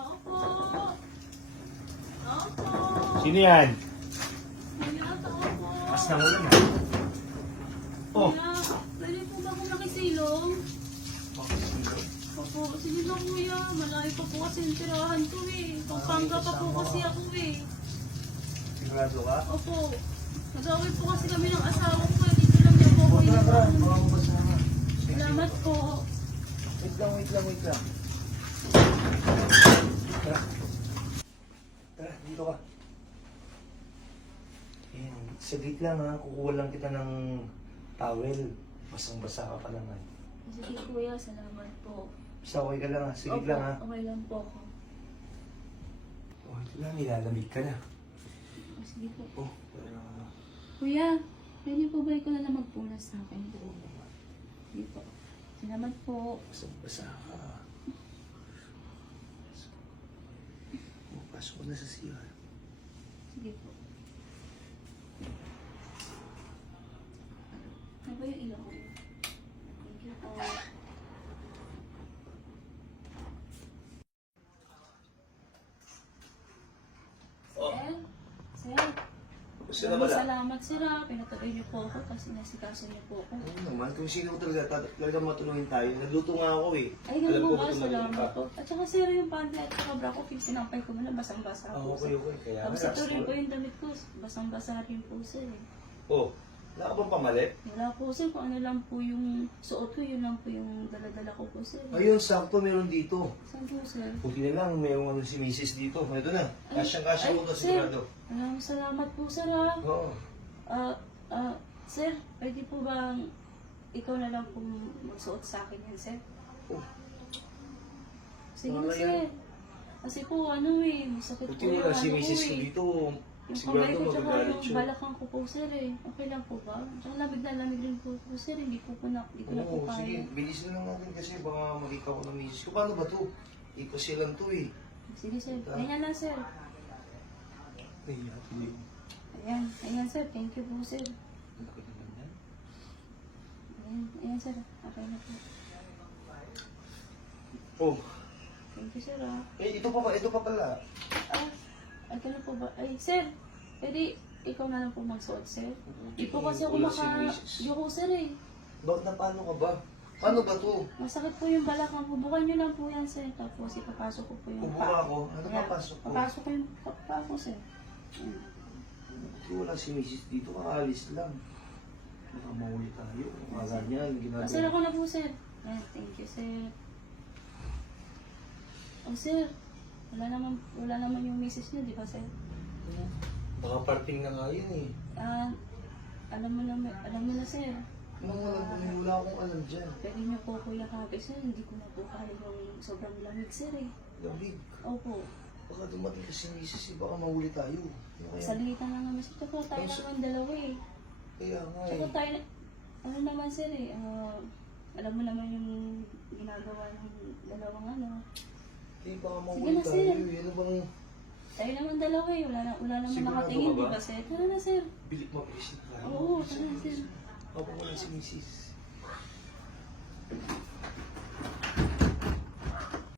Tao po. Tao po. Sino yan? Kuya, tao po. Mas na ulan ha. Oh. Kuya, pwede po ba ako makisilong? Opo, sige na kuya. Malayo pa po kasi yung tirahan ko eh. Pampanga pa po kasi ako eh. Sigurado ka? Opo. Nag-away po kasi kami ng asawa ko eh. Dito lang niya po ako inuwan. Salamat po. Wait lang. Tara. Tara, dito ka. Ayan, saglit lang ha. Kukuha lang kita ng towel. Basang-basa ka pa naman. Sige kuya, salamat po. Basta okay ka lang ha. Saglit Opo, lang ha. okay lang po ako. Oh, ito lang. Nilalamig ka na. Sige po. Oh, wala na ka. Kuya, pwede po ba ikaw na lang magpunas sa akin? Sige po. Salamat po. Basang-basa ka. Oh, pasok ko na sa CR. Sige po. Ano ba yung ilaw ko? Thank you po. Oh. Sir? Gusto na Maraming wala? salamat sir ha. Pinatuloy niyo po ako kasi nasikaso niyo po ako. Oo naman, kung sino ko talaga matulungin tayo. Nagluto nga ako eh. Ay, ganun po ba? ito Salamat po. At saka sir, yung pante at saka bra ko, sinampay ko muna, basang-basa po. Okay. Kaya Tapos nga, ito rin po yung damit ko, basang-basa rin po sir. Oh, wala ka bang pamalit? Wala po sir, kung ano lang po yung suot ko, yun lang po yung dala-dala ko po sir. Ayun, sakto meron dito. Saan po sir? Buti na lang, mayroong ano si Mrs. dito. Ito na, kasyang-kasya ko to sir. sigurado. Maraming salamat po sir ha. Oo. Sir, pwede po bang ikaw na lang po magsuot sa akin yan sir? Oh, Sige Wala na sir. yan. Kasi po ano eh, masakit buti po na lang si ano ko Mrs. ko eh. dito. Yung kamay Sigurado ko tsaka magagalit yung siya. balakang ko po sir eh. Okay lang po ba? Tsaka lamig na lamig rin po sir. Hindi ko na po Oo, sige, kaya. bilisan lang natin kasi baka makita ko ng Mrs. ko. Paano ba to? Ipasya lang to eh. Sige sir. Ganyan lang sir. Ayan sir. Thank you po sir. Ayan sir. Okay na po. Oh, Thank you sir ah. ito pa pala. Ay na po ba? Ay sir. Pwede ikaw na lang po magsuot sir. Hindi po kasi ako Wala si Mrs. Yuko sir eh. Bakit na paano ka ba? Paano ba to? Masakit po yung balakang. Hubukan nyo lang po yan sir. Tapos ipapasok ko po yung Ubuka ako? Ano Ayan. papasok ko? Papasok ko yung papasok sir. Ayan. Kasi wala si Mrs. dito, kakaalis lang. Baka mahuli tayo. Mga ganyan, Sir, ginagawa. ako na po, sir. Ayan, thank you, sir. Oh, sir. Wala naman yung misis niyo, di ba, sir? Baka parting na nga yun eh. Alam mo na, sir. Wala akong alam dyan. Pwede niyo po, kuya Kabe, sir. Hindi ko na po kaya yung sobrang lamig, sir, eh. Lamig. Opo. Baka dumating kasi Mrs. Baka mahuli tayo. Ano kaya? Salitan lang naman, sir. Tsaka tayo naman dalawa, eh. Kaya nga Tsaka eh. tayo, ano naman, sir, eh. Alam mo naman yung ginagawa ng dalawang ano. Hindi baka Sige mahuli na, tayo. sir. Ano bang Tayo naman dalawa eh. Wala naman Sigurado nakatingin, ka ba? di ba, sir? Tara na, sir. bilik mabilis na tayo? Oo, tara na, sir. Baka wala si Mrs.